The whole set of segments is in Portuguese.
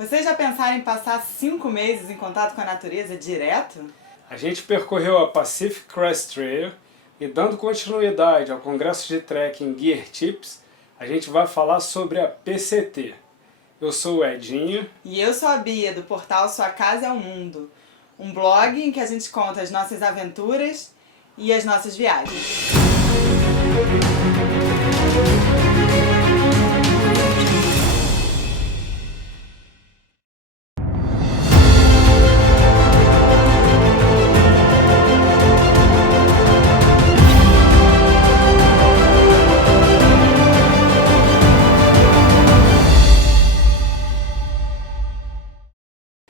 Vocês já pensaram em passar 5 meses em contato com a natureza direto? A gente percorreu a Pacific Crest Trail e, dando continuidade ao Congresso de Trekking Gear Tips, a gente vai falar sobre a PCT. Eu sou o Edinho. E eu sou a Bia, do portal Sua Casa é o Mundo, um blog em que a gente conta as nossas aventuras e as nossas viagens.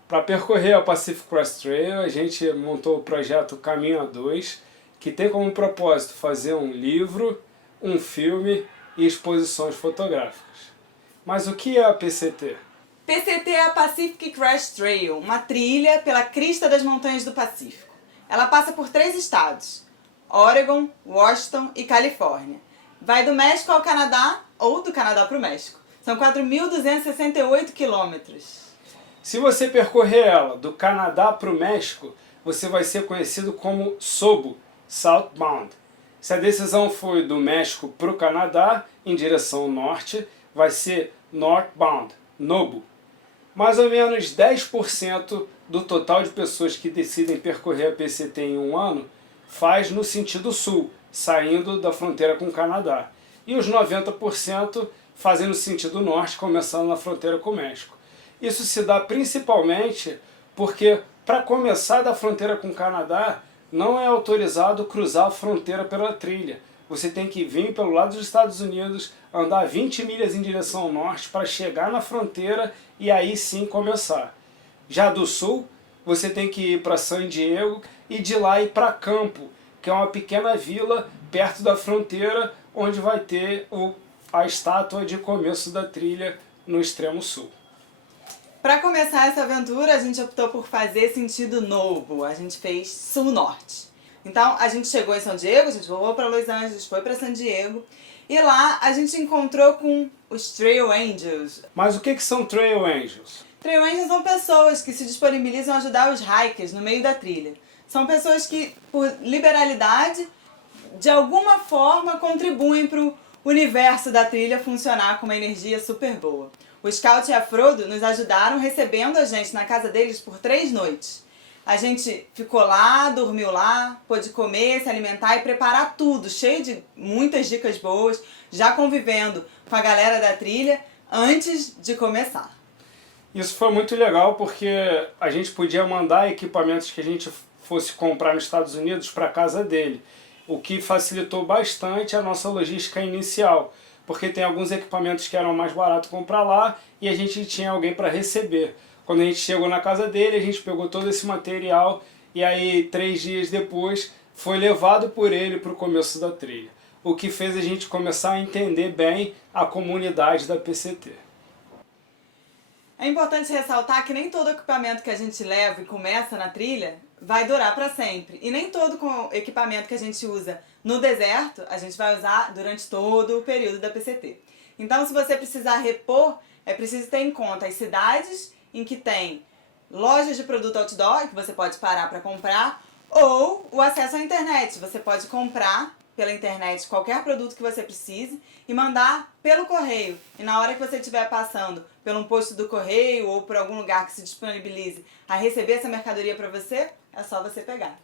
Para percorrer a Pacific Crest Trail, a gente montou o projeto Caminho A2, que tem como propósito fazer um livro, um filme e exposições fotográficas. Mas o que é a PCT? PCT é a Pacific Crest Trail, uma trilha pela crista das montanhas do Pacífico. Ela passa por 3 estados: Oregon, Washington e Califórnia. Vai do México ao Canadá ou do Canadá para o México. São 4.268 quilômetros. Se você percorrer ela do Canadá para o México, você vai ser conhecido como SOBO, Southbound. Se a decisão foi do México para o Canadá, em direção norte, vai ser Northbound, NOBO. Mais ou menos 10% do total de pessoas que decidem percorrer a PCT em um ano faz no sentido sul, saindo da fronteira com o Canadá. E os 90% fazem no sentido norte, começando na fronteira com o México. Isso se dá principalmente porque, para começar da fronteira com o Canadá, não é autorizado cruzar a fronteira pela trilha. Você tem que vir pelo lado dos Estados Unidos, andar 20 milhas em direção norte para chegar na fronteira e aí sim começar. Já do sul, você tem que ir para San Diego e de lá ir para Campo, que é uma pequena vila perto da fronteira, onde vai ter a estátua de começo da trilha no extremo sul. Para começar essa aventura, a gente optou por fazer sentido novo. A gente fez sul-norte. Então, a gente chegou em São Diego, a gente voou para Los Angeles, foi para San Diego. E lá a gente encontrou com os Trail Angels. Mas o que são Trail Angels? Trail Angels são pessoas que se disponibilizam a ajudar os hikers no meio da trilha. São pessoas que, por liberalidade, de alguma forma contribuem para o universo da trilha funcionar com uma energia super boa. O Scout e a Frodo nos ajudaram recebendo a gente na casa deles por 3 noites. A gente ficou lá, dormiu lá, pôde comer, se alimentar e preparar tudo, cheio de muitas dicas boas, já convivendo com a galera da trilha antes de começar. Isso foi muito legal porque a gente podia mandar equipamentos que a gente fosse comprar nos Estados Unidos para a casa dele, o que facilitou bastante a nossa logística inicial, porque tem alguns equipamentos que eram mais baratos comprar lá e a gente tinha alguém para receber. Quando a gente chegou na casa dele, a gente pegou todo esse material e aí 3 dias depois foi levado por ele para o começo da trilha, o que fez a gente começar a entender bem a comunidade da PCT. É importante ressaltar que nem todo equipamento que a gente leva e começa na trilha vai durar para sempre. E nem todo equipamento que a gente usa no deserto, a gente vai usar durante todo o período da PCT. Então, se você precisar repor, é preciso ter em conta as cidades em que tem lojas de produto outdoor, que você pode parar para comprar, ou o acesso à internet. Você pode comprar pela internet qualquer produto que você precise e mandar pelo correio. E na hora que você estiver passando por um posto do correio ou por algum lugar que se disponibilize a receber essa mercadoria para você, é só você pegar.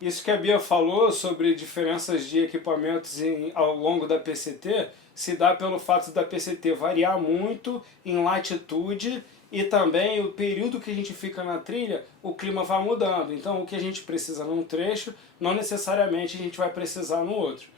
Isso que a Bia falou sobre diferenças de equipamentos ao longo da PCT se dá pelo fato da PCT variar muito em latitude e também o período que a gente fica na trilha, o clima vai mudando. Então o que a gente precisa num trecho, não necessariamente a gente vai precisar no outro.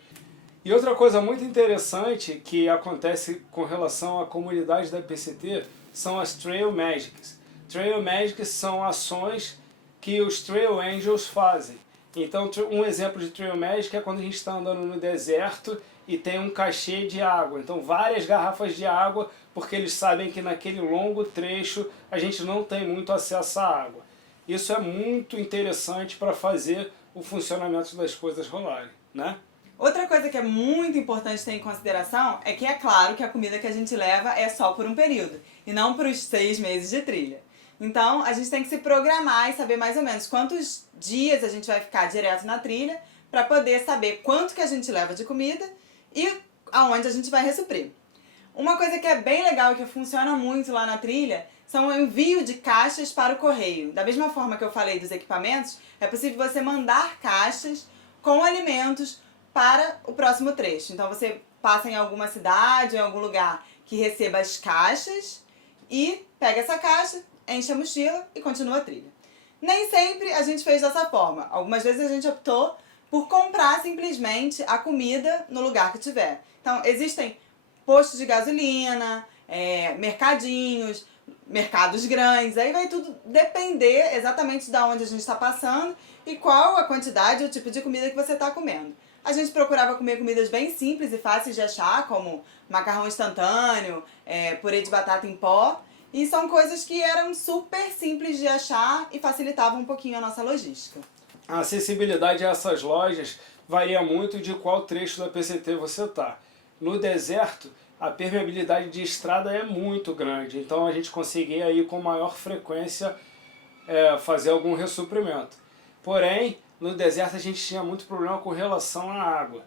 E outra coisa muito interessante que acontece com relação à comunidade da PCT são as Trail Magics. Trail Magics são ações que os Trail Angels fazem. Então um exemplo de Trail Magic é quando a gente está andando no deserto e tem um cachê de água. Então várias garrafas de água, porque eles sabem que naquele longo trecho a gente não tem muito acesso à água. Isso é muito interessante para fazer o funcionamento das coisas rolarem, né? Outra coisa que é muito importante ter em consideração é que é claro que a comida que a gente leva é só por um período, e não por os 6 meses de trilha. Então, a gente tem que se programar e saber mais ou menos quantos dias a gente vai ficar direto na trilha, para poder saber quanto que a gente leva de comida e aonde a gente vai ressuprir. Uma coisa que é bem legal e que funciona muito lá na trilha são o envio de caixas para o correio. Da mesma forma que eu falei dos equipamentos, é possível você mandar caixas com alimentos para o próximo trecho. Então você passa em alguma cidade, em algum lugar que receba as caixas e pega essa caixa, enche a mochila e continua a trilha. Nem sempre a gente fez dessa forma. Algumas vezes a gente optou por comprar simplesmente a comida no lugar que tiver. Então existem postos de gasolina, mercadinhos, mercados grandes, aí vai tudo depender exatamente de onde a gente está passando e qual a quantidade ou o tipo de comida que você está comendo. A gente procurava comer comidas bem simples e fáceis de achar, como macarrão instantâneo, purê de batata em pó, e são coisas que eram super simples de achar e facilitavam um pouquinho a nossa logística. A acessibilidade a essas lojas varia muito de qual trecho da PCT você está. No deserto, a permeabilidade de estrada é muito grande, então a gente conseguia ir com maior frequência fazer algum ressuprimento. Porém, no deserto a gente tinha muito problema com relação à água.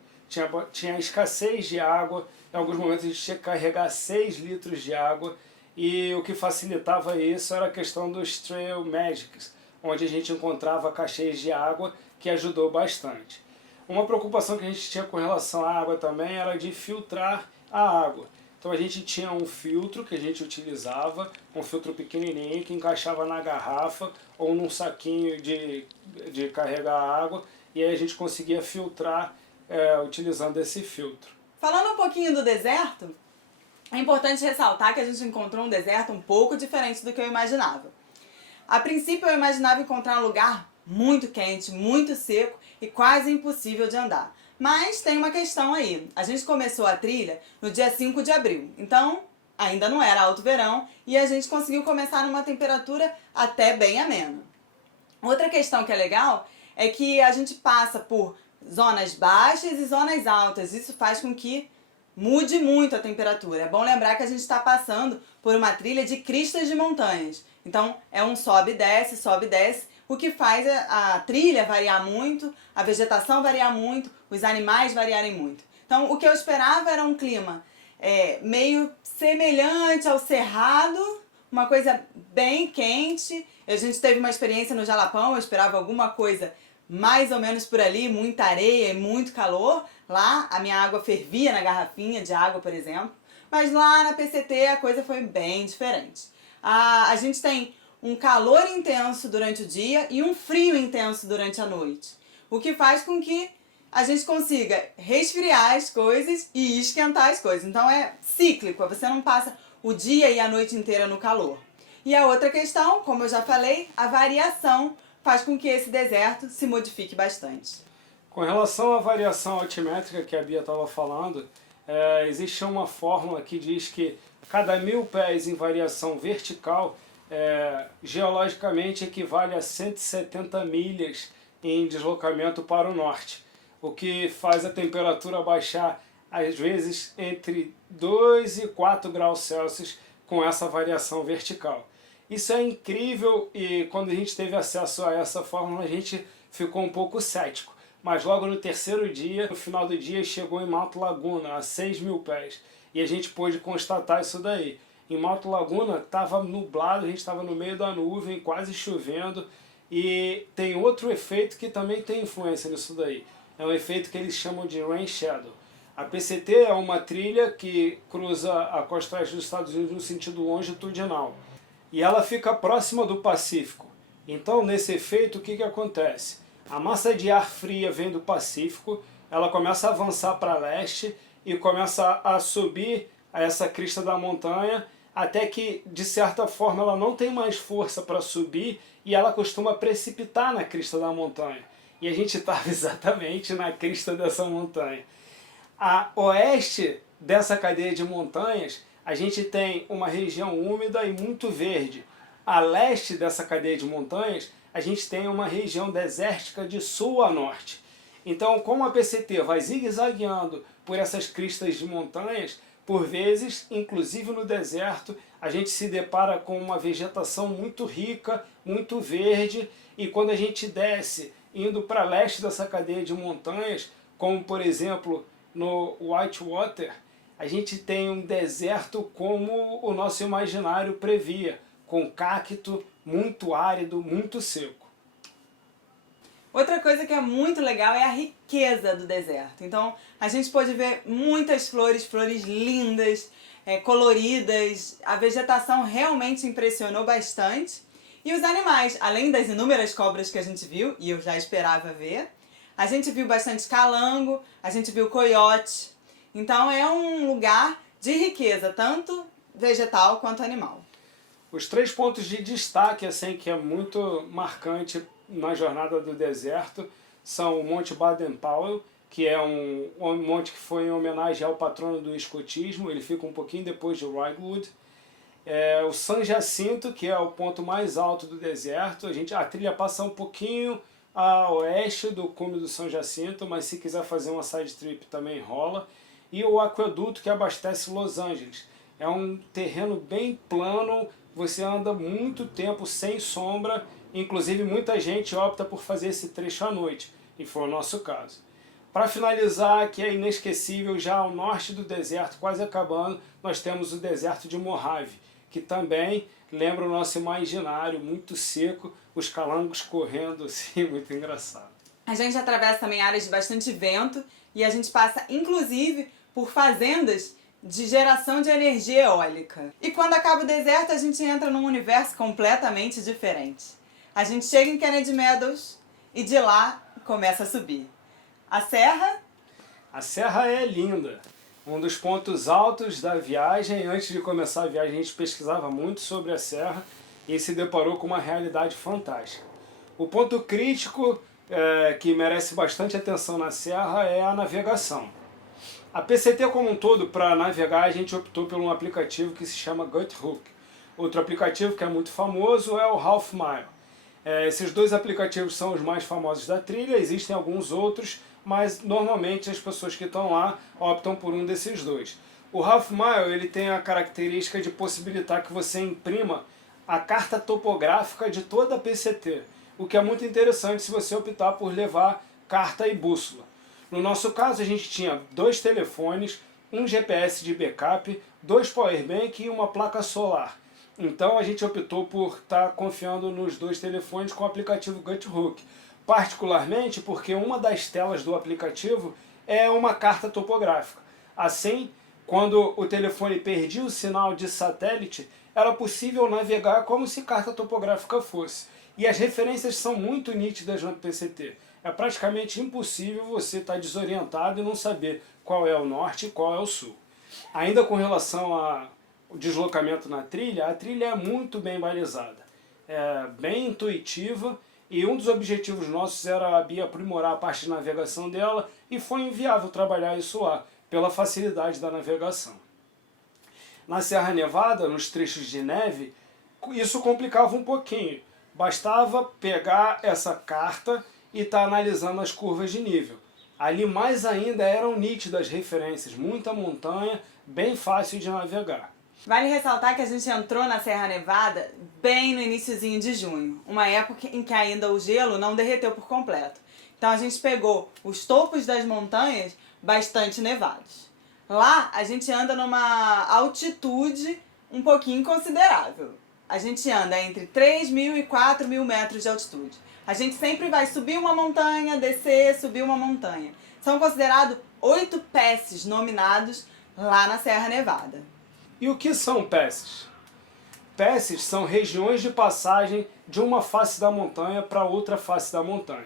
Tinha escassez de água, em alguns momentos a gente tinha que carregar 6 litros de água, e o que facilitava isso era a questão dos Trail Magics, onde a gente encontrava caixas de água, que ajudou bastante. Uma preocupação que a gente tinha com relação à água também era de filtrar a água. Então a gente tinha um filtro que a gente utilizava, um filtro pequenininho que encaixava na garrafa ou num saquinho de carregar água, e aí a gente conseguia filtrar utilizando esse filtro. Falando um pouquinho do deserto, é importante ressaltar que a gente encontrou um deserto um pouco diferente do que eu imaginava. A princípio eu imaginava encontrar um lugar muito quente, muito seco e quase impossível de andar. Mas tem uma questão aí. A gente começou a trilha no dia 5 de abril, então ainda não era alto verão e a gente conseguiu começar numa temperatura até bem amena. Outra questão que é legal é que a gente passa por zonas baixas e zonas altas. Isso faz com que mude muito a temperatura. É bom lembrar que a gente está passando por uma trilha de cristas de montanhas. Então é um sobe e desce, o que faz a trilha variar muito, a vegetação variar muito, os animais variarem muito. Então o que eu esperava era um clima meio semelhante ao cerrado, uma coisa bem quente. A gente teve uma experiência no Jalapão, eu esperava alguma coisa mais ou menos por ali, muita areia e muito calor. Lá a minha água fervia na garrafinha de água, por exemplo. Mas lá na PCT a coisa foi bem diferente. A gente tem um calor intenso durante o dia e um frio intenso durante a noite. O que faz com que a gente consiga resfriar as coisas e esquentar as coisas. Então é cíclico, você não passa o dia e a noite inteira no calor. E a outra questão, como eu já falei, a variação faz com que esse deserto se modifique bastante. Com relação à variação altimétrica que a Bia estava falando, existe uma fórmula que diz que cada 1000 pés em variação vertical geologicamente equivale a 170 milhas em deslocamento para o norte, o que faz a temperatura baixar às vezes entre 2 e 4 graus Celsius com essa variação vertical. Isso é incrível, e quando a gente teve acesso a essa fórmula a gente ficou um pouco cético. Mas logo no terceiro dia, no final do dia, chegou em Mount Laguna, a 6.000 pés. E a gente pôde constatar isso daí. Em Mount Laguna estava nublado, a gente estava no meio da nuvem, quase chovendo. E tem outro efeito que também tem influência nisso daí. É um efeito que eles chamam de Rain Shadow. A PCT é uma trilha que cruza a costa oeste dos Estados Unidos no sentido longitudinal. E ela fica próxima do Pacífico. Então, nesse efeito, o que acontece? A massa de ar fria vem do Pacífico, ela começa a avançar para leste e começa a subir a essa crista da montanha, até que, de certa forma, ela não tem mais força para subir e ela costuma precipitar na crista da montanha. E a gente estava exatamente na crista dessa montanha. A oeste dessa cadeia de montanhas, a gente tem uma região úmida e muito verde. A leste dessa cadeia de montanhas, a gente tem uma região desértica de sul a norte. Então, como a PCT vai zigue-zagueando por essas cristas de montanhas, por vezes, inclusive no deserto, a gente se depara com uma vegetação muito rica, muito verde, e quando a gente desce, indo para leste dessa cadeia de montanhas, como por exemplo no Whitewater, a gente tem um deserto como o nosso imaginário previa, com cacto, muito árido, muito seco. Outra coisa que é muito legal é a riqueza do deserto. Então, a gente pode ver muitas flores, flores lindas, coloridas. A vegetação realmente impressionou bastante. E os animais, além das inúmeras cobras que a gente viu, e eu já esperava ver, a gente viu bastante calango, a gente viu coiote. Então, é um lugar de riqueza, tanto vegetal quanto animal. Os 3 pontos de destaque, assim, que é muito marcante na jornada do deserto, são o Monte Baden-Powell, que é um monte que foi em homenagem ao patrono do escotismo, ele fica um pouquinho depois de Wildwood. O San Jacinto, que é o ponto mais alto do deserto, a trilha passa um pouquinho a oeste do cume do San Jacinto, mas se quiser fazer uma side trip também rola. E o aqueduto que abastece Los Angeles. É um terreno bem plano, você anda muito tempo sem sombra, inclusive muita gente opta por fazer esse trecho à noite, e foi o nosso caso. Para finalizar, que é inesquecível, já ao norte do deserto, quase acabando, nós temos o deserto de Mojave, que também lembra o nosso imaginário, muito seco, os calangos correndo assim, muito engraçado. A gente atravessa também áreas de bastante vento e a gente passa, inclusive, por fazendas de geração de energia eólica. E quando acaba o deserto, a gente entra num universo completamente diferente. A gente chega em Kennedy Meadows e de lá começa a subir. A serra? A serra é linda. Um dos pontos altos da viagem. Antes de começar a viagem, a gente pesquisava muito sobre a serra e se deparou com uma realidade fantástica. O ponto crítico que merece bastante atenção na serra é a navegação. A PCT como um todo, para navegar, a gente optou por um aplicativo que se chama Guthook. Outro aplicativo que é muito famoso é o Half Mile. Esses 2 aplicativos são os mais famosos da trilha, existem alguns outros, mas normalmente as pessoas que estão lá optam por um desses 2. O Half Mile ele tem a característica de possibilitar que você imprima a carta topográfica de toda a PCT, o que é muito interessante se você optar por levar carta e bússola. No nosso caso, a gente tinha 2 telefones, um GPS de backup, 2 powerbank e uma placa solar. Então a gente optou por estar confiando nos 2 telefones com o aplicativo Guthook. Particularmente porque uma das telas do aplicativo é uma carta topográfica. Assim, quando o telefone perdia o sinal de satélite, era possível navegar como se carta topográfica fosse. E as referências são muito nítidas no PCT. É praticamente impossível você estar desorientado e não saber qual é o norte e qual é o sul. Ainda com relação ao deslocamento na trilha, a trilha é muito bem balizada. É bem intuitiva e um dos objetivos nossos era a Bia aprimorar a parte de navegação dela e foi inviável trabalhar isso lá, pela facilidade da navegação. Na Serra Nevada, nos trechos de neve, isso complicava um pouquinho. Bastava pegar essa carta e está analisando as curvas de nível. Ali mais ainda eram nítidas as referências, muita montanha, bem fácil de navegar. Vale ressaltar que a gente entrou na Serra Nevada bem no iniciozinho de junho, uma época em que ainda o gelo não derreteu por completo. Então a gente pegou os topos das montanhas bastante nevados. Lá a gente anda numa altitude um pouquinho considerável. A gente anda entre 3.000 e 4.000 metros de altitude. A gente sempre vai subir uma montanha, descer, subir uma montanha. São considerados 8 passes nominados lá na Serra Nevada. E o que são passes? Passes são regiões de passagem de uma face da montanha para outra face da montanha.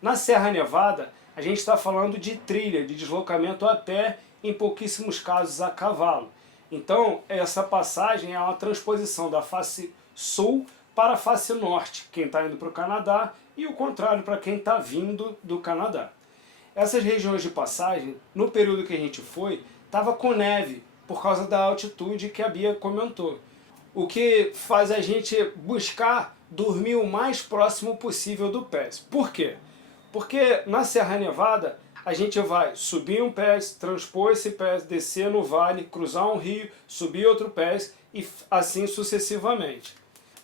Na Serra Nevada, a gente está falando de trilha, de deslocamento a pé, em pouquíssimos casos a cavalo. Então, essa passagem é uma transposição da face sul para a face norte, quem está indo para o Canadá, e o contrário para quem está vindo do Canadá. Essas regiões de passagem, no período que a gente foi, estava com neve, por causa da altitude que a Bia comentou. O que faz a gente buscar dormir o mais próximo possível do pass. Por quê? Porque na Serra Nevada a gente vai subir um pass, transpor esse pass, descer no vale, cruzar um rio, subir outro pass e assim sucessivamente.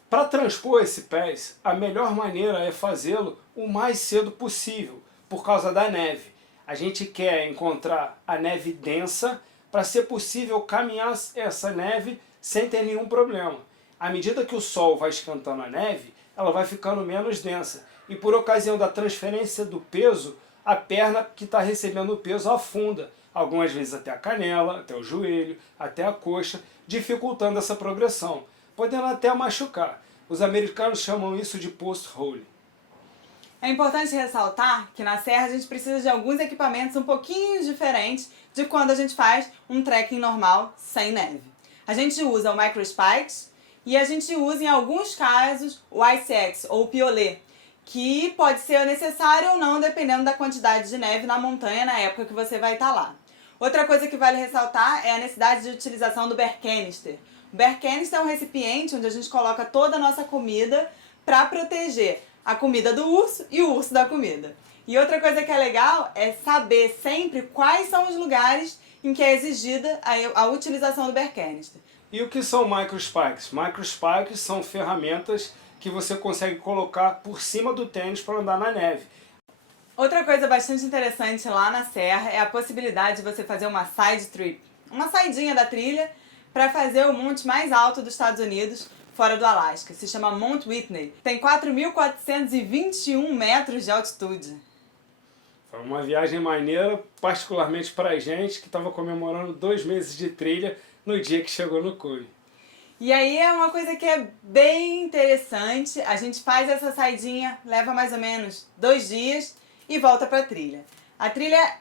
Para transpor esse pass, a melhor maneira é fazê-lo o mais cedo possível, por causa da neve. A gente quer encontrar a neve densa para ser possível caminhar essa neve sem ter nenhum problema. À medida que o sol vai esquentando a neve, ela vai ficando menos densa. E por ocasião da transferência do peso, a perna que está recebendo o peso afunda, algumas vezes até a canela, até o joelho, até a coxa, dificultando essa progressão, podendo até machucar. Os americanos chamam isso de post-hole. É importante ressaltar que na serra a gente precisa de alguns equipamentos um pouquinho diferentes de quando a gente faz um trekking normal sem neve. A gente usa o Microspikes e a gente usa em alguns casos o Ice Axe ou o piolet, que pode ser necessário ou não dependendo da quantidade de neve na montanha na época que você vai estar lá. Outra coisa que vale ressaltar é a necessidade de utilização do bear canister. O bear canister é um recipiente onde a gente coloca toda a nossa comida para proteger a comida do urso e o urso da comida. E outra coisa que é legal é saber sempre quais são os lugares em que é exigida a utilização do bear canister. E o que são microspikes? Microspikes são ferramentas que você consegue colocar por cima do tênis para andar na neve. Outra coisa bastante interessante lá na serra é a possibilidade de você fazer uma side trip, uma saidinha da trilha para fazer o monte mais alto dos Estados Unidos, fora do Alasca. Se chama Mount Whitney. Tem 4.421 metros de altitude. Foi uma viagem maneira, particularmente para a gente que estava comemorando 2 meses de trilha no dia que chegou no cume. E aí é uma coisa que é bem interessante. A gente faz essa saidinha, leva mais ou menos 2 dias e volta para a trilha. A trilha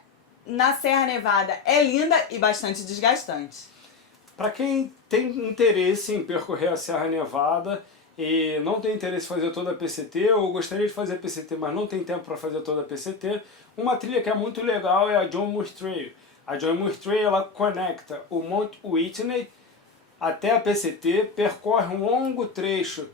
na Serra Nevada é linda e bastante desgastante. Para quem tem interesse em percorrer a Serra Nevada e não tem interesse em fazer toda a PCT, ou gostaria de fazer a PCT, mas não tem tempo para fazer toda a PCT, uma trilha que é muito legal é a John Muir Trail. A John Muir Trail ela conecta o Mount Whitney até a PCT, percorre um longo trecho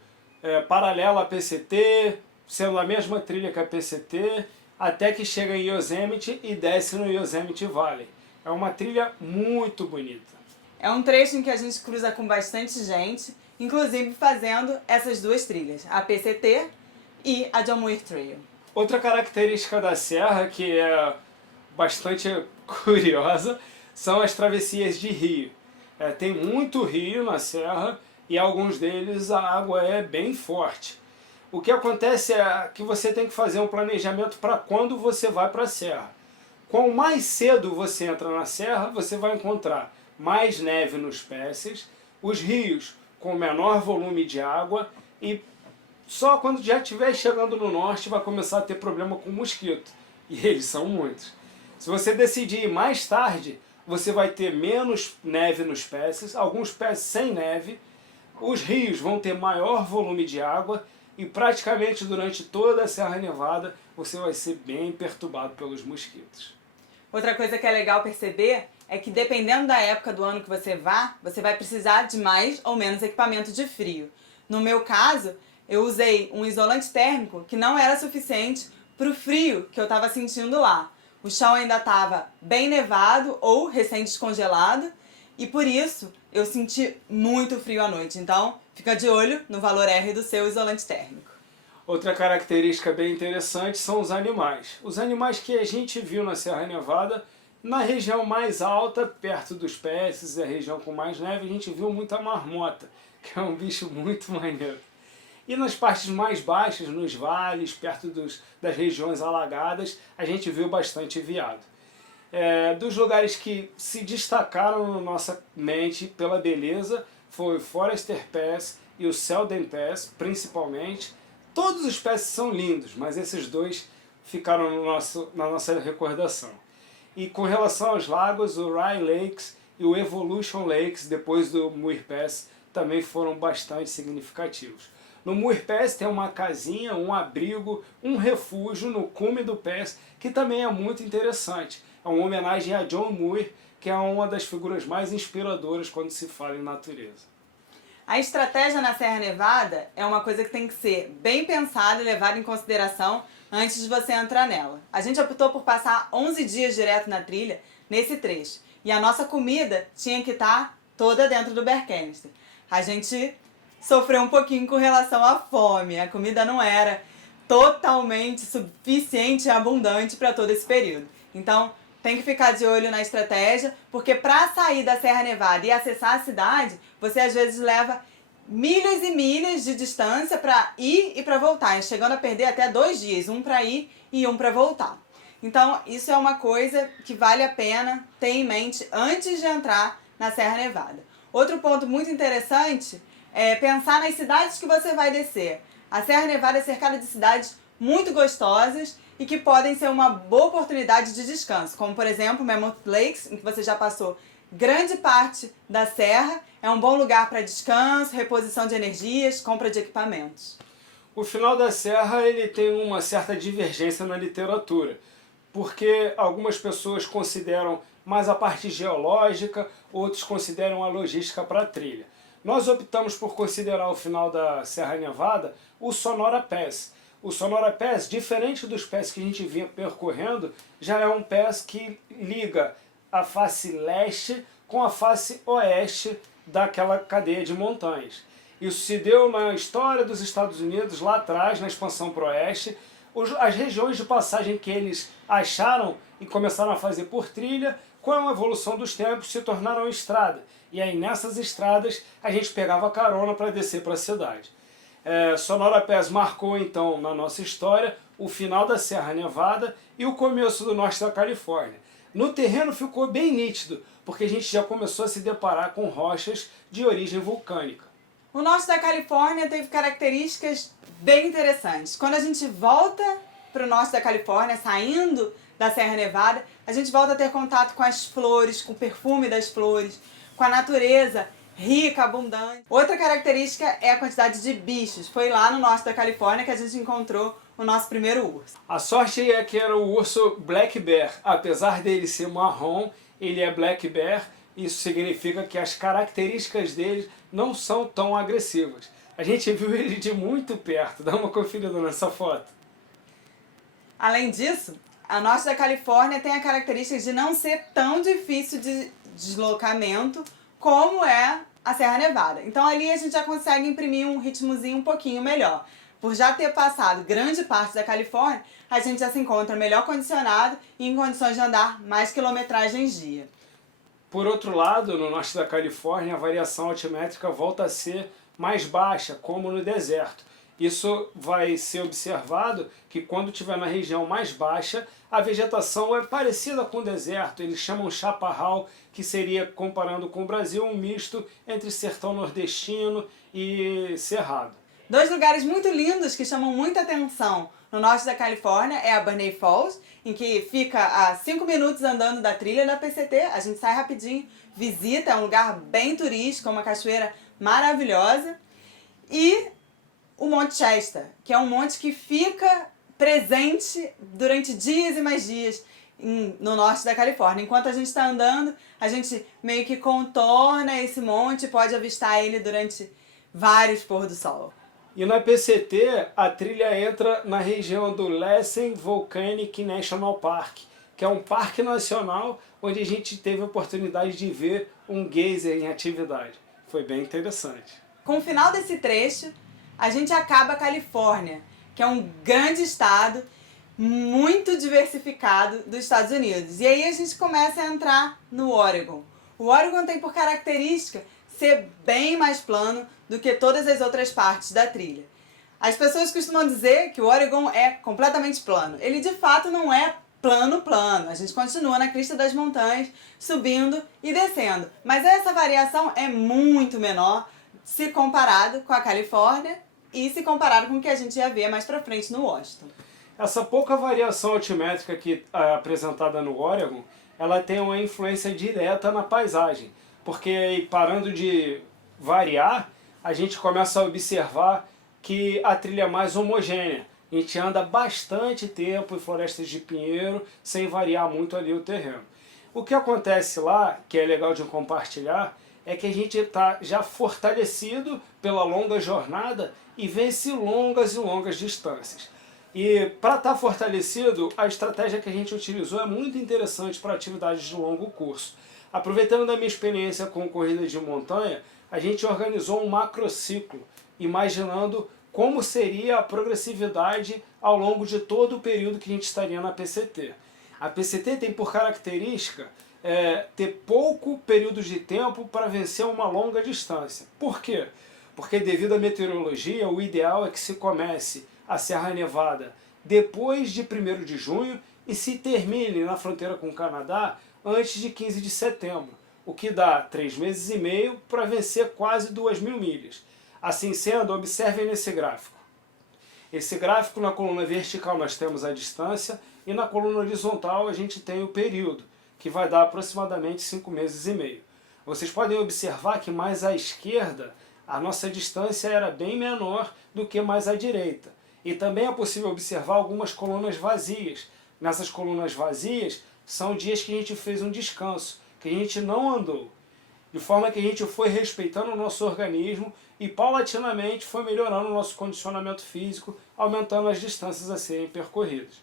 paralelo à PCT, sendo a mesma trilha que a PCT, até que chega em Yosemite e desce no Yosemite Valley. É uma trilha muito bonita. É um trecho em que a gente cruza com bastante gente, inclusive fazendo essas duas trilhas, a PCT e a John Muir Trail. Outra característica da serra que é bastante curiosa são as travessias de rio. Tem muito rio na serra e alguns deles a água é bem forte. O que acontece é que você tem que fazer um planejamento para quando você vai para a serra. Quanto mais cedo você entra na serra, você vai encontrar mais neve nos passes, os rios com menor volume de água e só quando já estiver chegando no norte vai começar a ter problema com mosquito. E eles são muitos. Se você decidir ir mais tarde, você vai ter menos neve nos passes, alguns passes sem neve, os rios vão ter maior volume de água e praticamente durante toda a Serra Nevada você vai ser bem perturbado pelos mosquitos. Outra coisa que é legal perceber é que dependendo da época do ano que você vai precisar de mais ou menos equipamento de frio. No meu caso, eu usei um isolante térmico que não era suficiente para o frio que eu estava sentindo lá. O chão ainda estava bem nevado ou recém-descongelado e por isso eu senti muito frio à noite. Então, fica de olho no valor R do seu isolante térmico. Outra característica bem interessante são os animais. Os animais que a gente viu na Serra Nevada, na região mais alta, perto dos passes, a região com mais neve, a gente viu muita marmota, que é um bicho muito maneiro. E nas partes mais baixas, nos vales, perto das regiões alagadas, a gente viu bastante veado. Dos lugares que se destacaram na nossa mente pela beleza, foi o Forester Pass e o Selden Pass, principalmente. Todos os passes são lindos, mas esses dois ficaram na nossa recordação. E com relação aos lagos, o Rye Lakes e o Evolution Lakes, depois do Muir Pass, também foram bastante significativos. No Muir Pass tem uma casinha, um abrigo, um refúgio no cume do pass, que também é muito interessante. É uma homenagem a John Muir, que é uma das figuras mais inspiradoras quando se fala em natureza. A estratégia na Serra Nevada é uma coisa que tem que ser bem pensada e levada em consideração antes de você entrar nela. A gente optou por passar 11 dias direto na trilha nesse trecho. E a nossa comida tinha que estar toda dentro do Bear Canister. A gente sofreu um pouquinho com relação à fome. A comida não era totalmente suficiente e abundante para todo esse período. Então, tem que ficar de olho na estratégia, porque para sair da Serra Nevada e acessar a cidade, você às vezes leva milhas e milhas de distância para ir e para voltar, chegando a perder até 2 dias, um para ir e um para voltar. Então, isso é uma coisa que vale a pena ter em mente antes de entrar na Serra Nevada. Outro ponto muito interessante é pensar nas cidades que você vai descer. A Serra Nevada é cercada de cidades muito gostosas e que podem ser uma boa oportunidade de descanso, como por exemplo Mammoth Lakes, em que você já passou grande parte da serra, é um bom lugar para descanso, reposição de energias, compra de equipamentos. O final da serra ele tem uma certa divergência na literatura, porque algumas pessoas consideram mais a parte geológica, outros consideram a logística para a trilha. Nós optamos por considerar o final da Serra Nevada o Sonora Pass. O Sonora Pass, diferente dos pés que a gente vinha percorrendo, já é um pass que liga a face leste com a face oeste daquela cadeia de montanhas. Isso se deu na história dos Estados Unidos, lá atrás, na expansão para o oeste. As regiões de passagem que eles acharam e começaram a fazer por trilha, com a evolução dos tempos, se tornaram estrada. E aí nessas estradas a gente pegava carona para descer para a cidade. Sonora Pass marcou então na nossa história o final da Serra Nevada e o começo do norte da Califórnia. No terreno ficou bem nítido, porque a gente já começou a se deparar com rochas de origem vulcânica. O norte da Califórnia teve características bem interessantes. Quando a gente volta para o norte da Califórnia, saindo da Serra Nevada, a gente volta a ter contato com as flores, com o perfume das flores, com a natureza rica, abundante. Outra característica é a quantidade de bichos. Foi lá no norte da Califórnia que a gente encontrou o nosso primeiro urso. A sorte é que era o urso Black Bear. Apesar dele ser marrom, ele é Black Bear. Isso significa que as características dele não são tão agressivas. A gente viu ele de muito perto. Dá uma conferida nessa foto. Além disso, a norte da Califórnia tem a característica de não ser tão difícil de deslocamento como é a Serra Nevada. Então ali a gente já consegue imprimir um ritmozinho um pouquinho melhor. Por já ter passado grande parte da Califórnia, a gente já se encontra melhor condicionado e em condições de andar mais quilometragens dia. Por outro lado, no norte da Califórnia, a variação altimétrica volta a ser mais baixa, como no deserto. Isso vai ser observado que quando estiver na região mais baixa, a vegetação é parecida com o deserto. Eles chamam chaparral, que seria, comparando com o Brasil, um misto entre sertão nordestino e cerrado. 2 lugares muito lindos que chamam muita atenção no norte da Califórnia é a Burney Falls, em que fica a 5 minutos andando da trilha da PCT. A gente sai rapidinho, visita, é um lugar bem turístico, uma cachoeira maravilhosa. E o Monte Shasta, que é um monte que fica presente durante dias e mais dias no norte da Califórnia. Enquanto a gente está andando, a gente meio que contorna esse monte e pode avistar ele durante vários pôr do sol. E na PCT, a trilha entra na região do Lassen Volcanic National Park, que é um parque nacional onde a gente teve a oportunidade de ver um geyser em atividade. Foi bem interessante. Com o final desse trecho, a gente acaba a Califórnia, que é um grande estado muito diversificado dos Estados Unidos. E aí a gente começa a entrar no Oregon. O Oregon tem por característica ser bem mais plano do que todas as outras partes da trilha. As pessoas costumam dizer que o Oregon é completamente plano. Ele de fato não é plano. A gente continua na crista das montanhas, subindo e descendo. Mas essa variação é muito menor se comparado com a Califórnia e se comparado com o que a gente ia ver mais pra frente no Washington. Essa pouca variação altimétrica que é apresentada no Oregon, ela tem uma influência direta na paisagem, porque parando de variar, a gente começa a observar que a trilha é mais homogênea. A gente anda bastante tempo em florestas de pinheiro, sem variar muito ali o terreno. O que acontece lá, que é legal de compartilhar, é que a gente está já fortalecido pela longa jornada e vence longas e longas distâncias. E para estar fortalecido, a estratégia que a gente utilizou é muito interessante para atividades de longo curso. Aproveitando da minha experiência com corrida de montanha, a gente organizou um macrociclo, imaginando como seria a progressividade ao longo de todo o período que a gente estaria na PCT. A PCT tem por característica ter pouco período de tempo para vencer uma longa distância. Por quê? Porque devido à meteorologia, o ideal é que se comece a Serra Nevada depois de 1º de junho e se termine na fronteira com o Canadá antes de 15 de setembro, o que dá 3 meses e meio para vencer quase 2.000 milhas. Assim sendo, observem nesse gráfico. Esse gráfico, na coluna vertical nós temos a distância e na coluna horizontal a gente tem o período, que vai dar aproximadamente 5 meses e meio. Vocês podem observar que mais à esquerda a nossa distância era bem menor do que mais à direita. E também é possível observar algumas colunas vazias. Nessas colunas vazias são dias que a gente fez um descanso, que a gente não andou. De forma que a gente foi respeitando o nosso organismo e paulatinamente foi melhorando o nosso condicionamento físico, aumentando as distâncias a serem percorridas.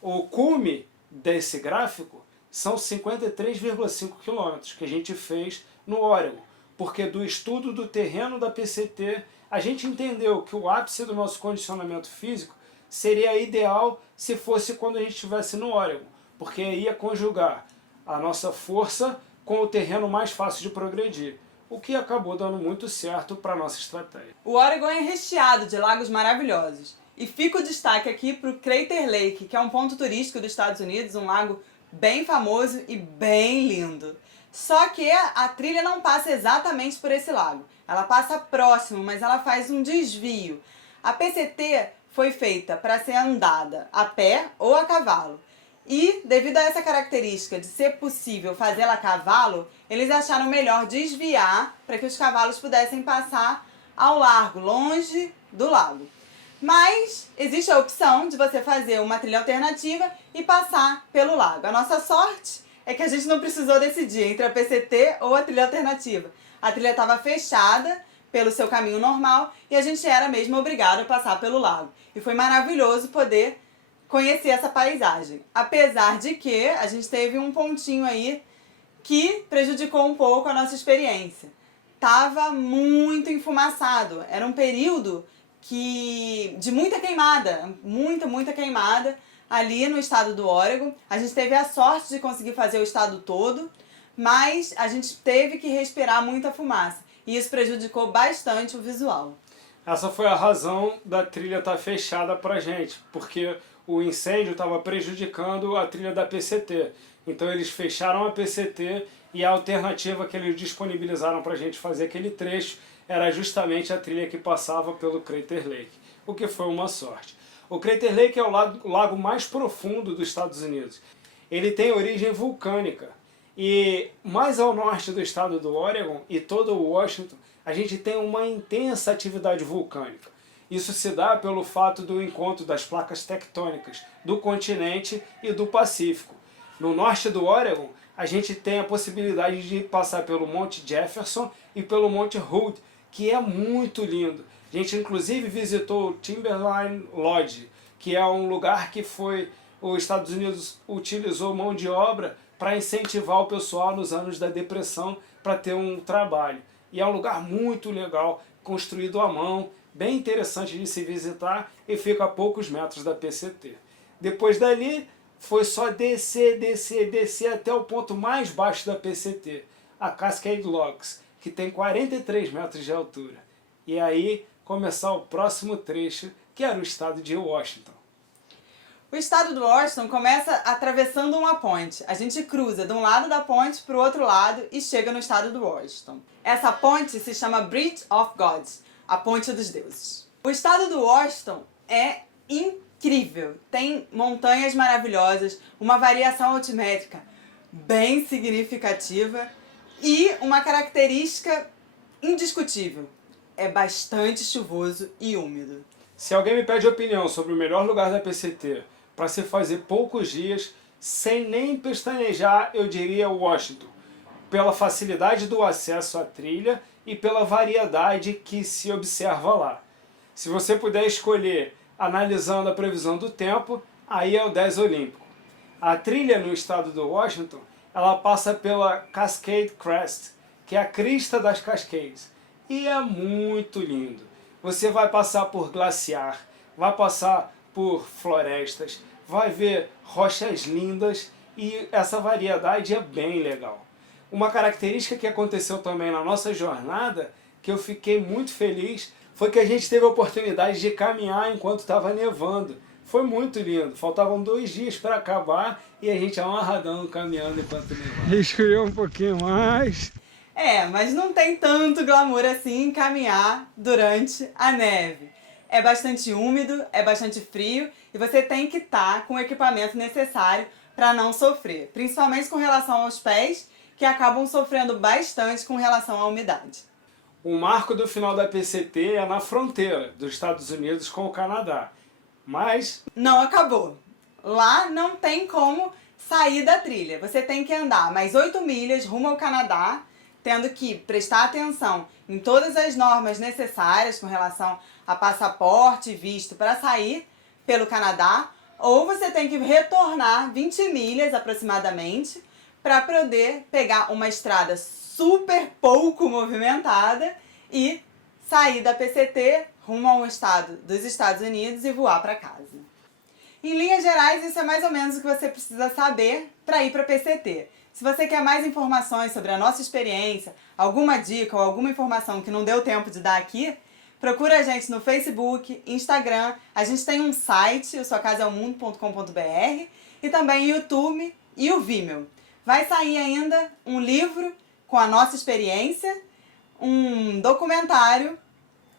O cume desse gráfico são 53,5 km que a gente fez no Oregon, porque do estudo do terreno da PCT, a gente entendeu que o ápice do nosso condicionamento físico seria ideal se fosse quando a gente estivesse no Oregon, porque aí ia conjugar a nossa força com o terreno mais fácil de progredir, o que acabou dando muito certo para a nossa estratégia. O Oregon é recheado de lagos maravilhosos. E fica o destaque aqui para o Crater Lake, que é um ponto turístico dos Estados Unidos, um lago bem famoso e bem lindo. Só que a trilha não passa exatamente por esse lago. Ela passa próximo, mas ela faz um desvio. A PCT foi feita para ser andada a pé ou a cavalo. E, devido a essa característica de ser possível fazê-la a cavalo, eles acharam melhor desviar para que os cavalos pudessem passar ao largo, longe do lago. Mas existe a opção de você fazer uma trilha alternativa e passar pelo lago. A nossa sorte é que a gente não precisou decidir entre a PCT ou a trilha alternativa. A trilha estava fechada pelo seu caminho normal e a gente era mesmo obrigado a passar pelo lago. E foi maravilhoso poder conhecer essa paisagem. Apesar de que a gente teve um pontinho aí que prejudicou um pouco a nossa experiência. Tava muito enfumaçado. Era um período de muita queimada, muita queimada ali no estado do Oregon. A gente teve a sorte de conseguir fazer o estado todo, mas a gente teve que respirar muita fumaça. E isso prejudicou bastante o visual. Essa foi a razão da trilha estar fechada pra gente, porque o incêndio estava prejudicando a trilha da PCT. Então eles fecharam a PCT e a alternativa que eles disponibilizaram para a gente fazer aquele trecho era justamente a trilha que passava pelo Crater Lake, o que foi uma sorte. O Crater Lake é o lago mais profundo dos Estados Unidos. Ele tem origem vulcânica e mais ao norte do estado do Oregon e todo o Washington, a gente tem uma intensa atividade vulcânica. Isso se dá pelo fato do encontro das placas tectônicas do continente e do Pacífico. No norte do Oregon, a gente tem a possibilidade de passar pelo Monte Jefferson e pelo Monte Hood, que é muito lindo. A gente inclusive visitou o Timberline Lodge, que é um lugar que os Estados Unidos utilizou mão de obra para incentivar o pessoal nos anos da depressão para ter um trabalho. E é um lugar muito legal, construído à mão, bem interessante de se visitar e fica a poucos metros da PCT. Depois dali, foi só descer até o ponto mais baixo da PCT, a Cascade Locks, que tem 43 metros de altura. E aí começar o próximo trecho, que era o estado de Washington. O estado do Washington começa atravessando uma ponte. A gente cruza de um lado da ponte para o outro lado e chega no estado do Washington. Essa ponte se chama Bridge of Gods, a ponte dos deuses. O estado do Washington é incrível. Tem montanhas maravilhosas, uma variação altimétrica bem significativa e uma característica indiscutível. É bastante chuvoso e úmido. Se alguém me pede opinião sobre o melhor lugar da PCT para se fazer poucos dias, sem nem pestanejar, eu diria Washington. pela facilidade do acesso à trilha e pela variedade que se observa lá. Se você puder escolher analisando a previsão do tempo, aí é o 10 Olímpico. A trilha no estado do Washington, ela passa pela Cascade Crest, que é a crista das Cascades. E é muito lindo. Você vai passar por glaciar, vai passar por florestas, vai ver rochas lindas e essa variedade é bem legal. Uma característica que aconteceu também na nossa jornada, que eu fiquei muito feliz, foi que a gente teve a oportunidade de caminhar enquanto estava nevando. Foi muito lindo. Faltavam 2 dias para acabar e a gente amarradão caminhando enquanto nevava. Escolheu um pouquinho mais. Mas não tem tanto glamour assim caminhar durante a neve. É bastante úmido, é bastante frio e você tem que estar com o equipamento necessário para não sofrer, principalmente com relação aos pés, que acabam sofrendo bastante com relação à umidade. O marco do final da PCT é na fronteira dos Estados Unidos com o Canadá, mas não acabou. Lá não tem como sair da trilha. Você tem que andar mais 8 milhas rumo ao Canadá, tendo que prestar atenção em todas as normas necessárias com relação a passaporte e visto para sair pelo Canadá, ou você tem que retornar 20 milhas aproximadamente para poder pegar uma estrada super pouco movimentada e sair da PCT rumo a um estado dos Estados Unidos e voar para casa. Em linhas gerais, isso é mais ou menos o que você precisa saber para ir para a PCT. Se você quer mais informações sobre a nossa experiência, alguma dica ou alguma informação que não deu tempo de dar aqui, procura a gente no Facebook, Instagram, a gente tem um site, o suacasaelmundo.com.br e também YouTube e o Vimeo. Vai sair ainda um livro com a nossa experiência, um documentário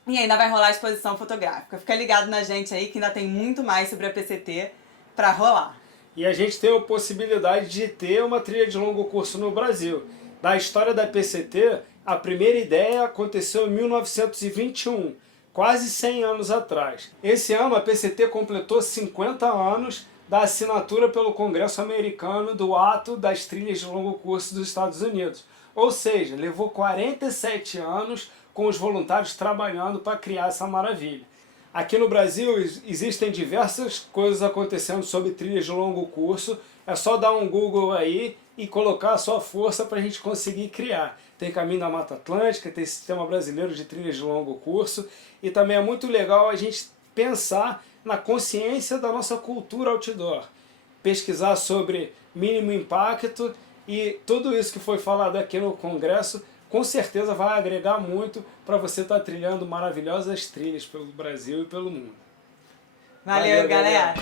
e ainda vai rolar a exposição fotográfica. Fica ligado na gente aí que ainda tem muito mais sobre a PCT para rolar. E a gente tem a possibilidade de ter uma trilha de longo curso no Brasil. Da história da PCT, a primeira ideia aconteceu em 1921, quase 100 anos atrás. Esse ano a PCT completou 50 anos da assinatura pelo Congresso americano do Ato das Trilhas de Longo Curso dos Estados Unidos. Ou seja, levou 47 anos com os voluntários trabalhando para criar essa maravilha. Aqui no Brasil existem diversas coisas acontecendo sobre trilhas de longo curso. É só dar um Google aí e colocar a sua força para a gente conseguir criar. Tem Caminho da Mata Atlântica, tem Sistema Brasileiro de Trilhas de Longo Curso. E também é muito legal a gente pensar na consciência da nossa cultura outdoor. Pesquisar sobre mínimo impacto e tudo isso que foi falado aqui no Congresso com certeza vai agregar muito para você estar trilhando maravilhosas trilhas pelo Brasil e pelo mundo. Valeu, galera!